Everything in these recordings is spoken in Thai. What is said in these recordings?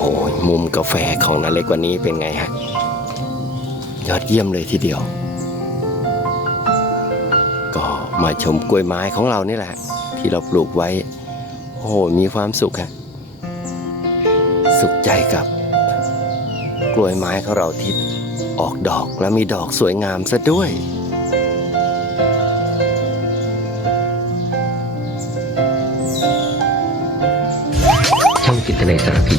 โหมุมกาแฟของนาเล็กวันนี้เป็นไงฮะ ยอดเยี่ยมเลยทีเดียว ก็มาชมกล้วยไม้ของเรานี่แหละ ที่เราปลูกไว้ โอ้โห มีความสุขฮะ สุขใจกับ กล้วยไม้ของเราที่ออกดอกและมีดอกสวยงามซะด้วยช่องจิตในสารพี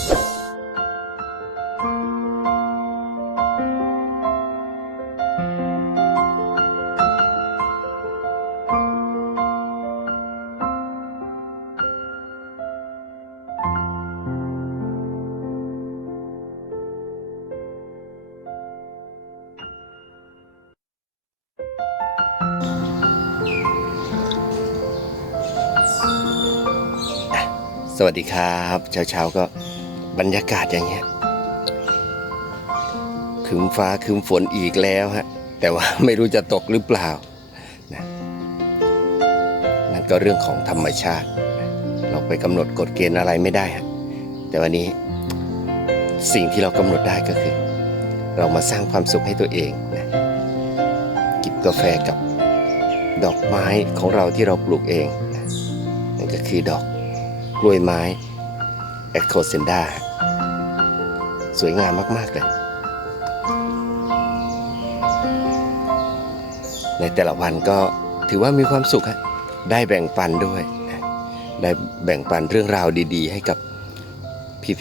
สวัสดีครับเช้าๆก็บรรยากาศอย่างเงี้ยคืมฟ้าคืมฝนอีกแล้วฮะแต่ว่าไม่รู้จะตกหรือเปล่านะนั่นก็เรื่องของธรรมชาติ เราไปกำหนดกฎเกณฑ์อะไรไม่ได้ฮะแต่วันนี้สิ่งที่เรากำหนดได้ก็คือ เรามาสร้างความสุขให้ตัวเองนะจิบกาแฟกับดอกไม้ของเราที่เราปลูกเองนะนั่นก็คือดอก กล้วยไม้แอคโคเซนดาสวยงามมาก ๆ เลย ในแต่ละวันก็ถือว่ามีความสุขฮะได้แบ่งปันด้วย ได้แบ่งปันเรื่องราวดีๆ ให้กับ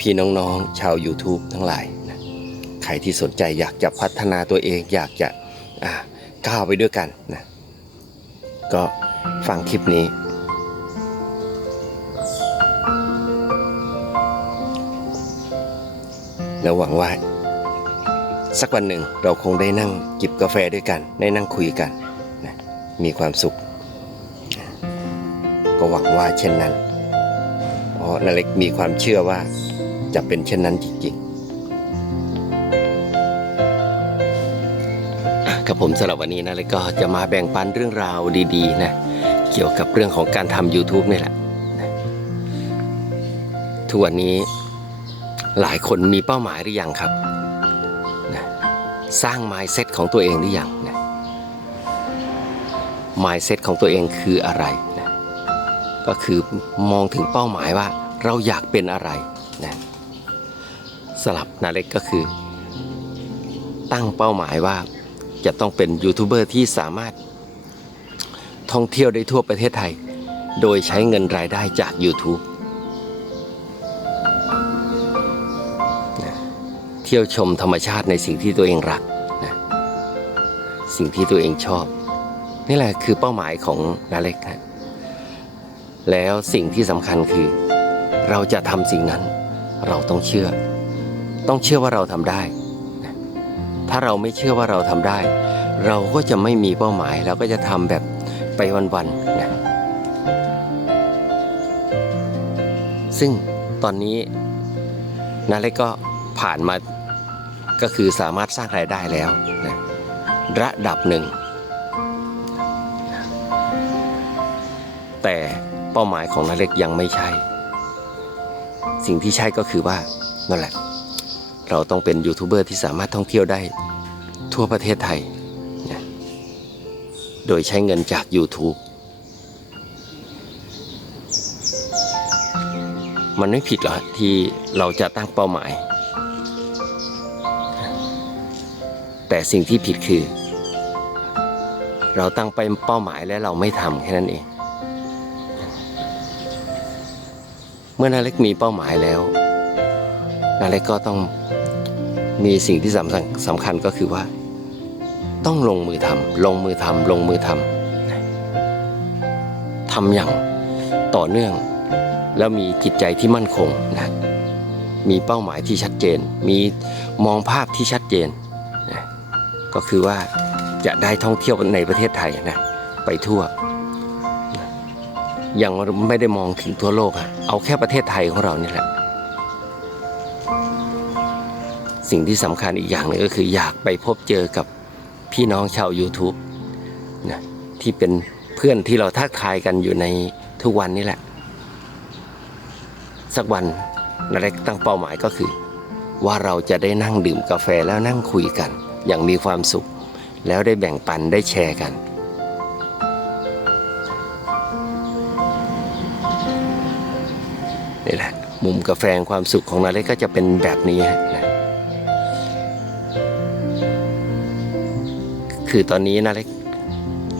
พี่ๆน้องๆ ชาว YouTube ทั้งหลายนะใครที่สนใจอยากจะพัฒนาตัวเอง อยากจะก้าวไปด้วยกันนะก็ฟังคลิปนี้ แล้วหวังว่า สักวันหนึ่งเราคงได้นั่งจิบกาแฟด้วยกัน ได้นั่งคุยกันนะมีความสุข ก็หวังว่าเช่นนั้น เพราะนาเล็กมีความเชื่อว่าจะเป็นเช่นนั้นจริงๆกับผมสำหรับวันนี้นาเล็กก็จะมาแบ่งปันเรื่องราวดีๆนะเกี่ยวกับเรื่องของการทำ YouTube นี่แหละทุกวันนี้ หลายคนมีเป้าหมายหรือยังครับนะสร้าง mindset ของตัวเองหรือยังนะ mindset ของตัวเองคืออะไรนะก็คือมองถึงเป้าหมายว่าเราอยากเป็นอะไรนะสลับนาเล็กก็คือ ตั้งเป้าหมายว่าจะต้องเป็นยูทูบเบอร์ที่สามารถท่องเที่ยวได้ทั่วประเทศไทย โดยใช้เงินรายได้จาก YouTube ที่ยวชมธรรมชาติในสิ่งที่ตัวเองรักนะสิ่งที่ตัวเองชอบ นี่แหละคือเป้าหมายของนาเล็กฮะแล้วสิ่งที่สำคัญคือ เราจะทำสิ่งนั้น เราต้องเชื่อ ต้องเชื่อว่าเราทำได้นะถ้าเราไม่เชื่อว่าเราทำได้ เราก็จะไม่มีเป้าหมาย เราก็จะทำแบบไปวันๆนะซึ่งตอนนี้นาเล็กก็ผ่านมา ก็คือสามารถสร้างรายได้แล้วนะระดับหนึ่ง แต่เป้าหมายของนาเล็กยังไม่ใช่ สิ่งที่ใช่ก็คือว่านั่นแหละ เราต้องเป็นยูทูบเบอร์ที่สามารถท่องเที่ยวได้ทั่วประเทศไทยนะโดยใช้เงินจาก YouTube มันไม่ผิดหรอกที่เราจะตั้งเป้าหมาย แต่สิ่งที่ผิดคือ เราตั้งไปเป้าหมายและเราไม่ทำแค่นั้นเอง เมื่อนาเล็กมีเป้าหมายแล้วนาเล็กก็ต้องมีสิ่งที่สำคัญสำคัญก็คือว่า ต้องลงมือทำลงมือทำลงมือทำทำอย่างต่อเนื่อง แล้วมีจิตใจที่มั่นคงนะมีเป้าหมายที่ชัดเจน มีมองภาพที่ชัดเจน ก็คือว่าจะได้ท่องเที่ยวในประเทศไทยนะไปทั่วยังไม่ได้มองถึงทั่วโลกอะเอาแค่ประเทศไทยของเรานี่แหละ สิ่งที่สำคัญอีกอย่างหนึงก็คืออยากไปพบเจอกับพี่น้องชาว YouTube นะที่เป็นเพื่อนที่เราทักทายกันอยู่ในทุกวันนี้แหละ สักวันนาเล็กตั้งเป้าหมายก็คือ ว่าเราจะได้นั่งดื่มกาแฟแล้วนั่งคุยกัน อย่างมีความสุข แล้วได้แบ่งปันได้แชร์กันนี่แหละมุมกาแฟความสุขของนาเล็กก็จะเป็นแบบนี้นะคือตอนนี้นาเล็ก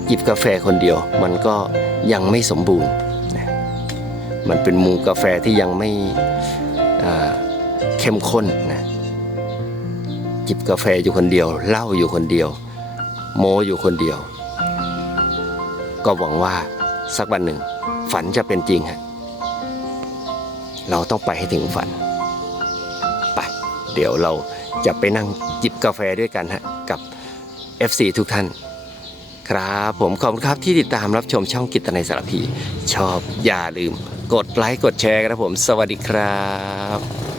จิบกาแฟคนเดียว มันก็ยังไม่สมบูรณ์นะมันเป็นมุมกาแฟที่ยังไม่เข้มข้นนะ จิบกาแฟอยู่คนเดียวเล้าอยู่คนเดียว โมอยู่คนเดียว ก็หวังว่าสักวันหนึ่ง ฝันจะเป็นจริงฮะเราต้องไปให้ถึงฝันไปเดี๋ยวเราจะไปนั่งจิบกาแฟด้วยกันฮะกับ FC ทุกท่าน ครับผมขอบคุณครับที่ติดตามรับชมช่องกิตในยสารพี ชอบอย่าลืม กดไลค์กดแชร์ครับผม สวัสดีครับ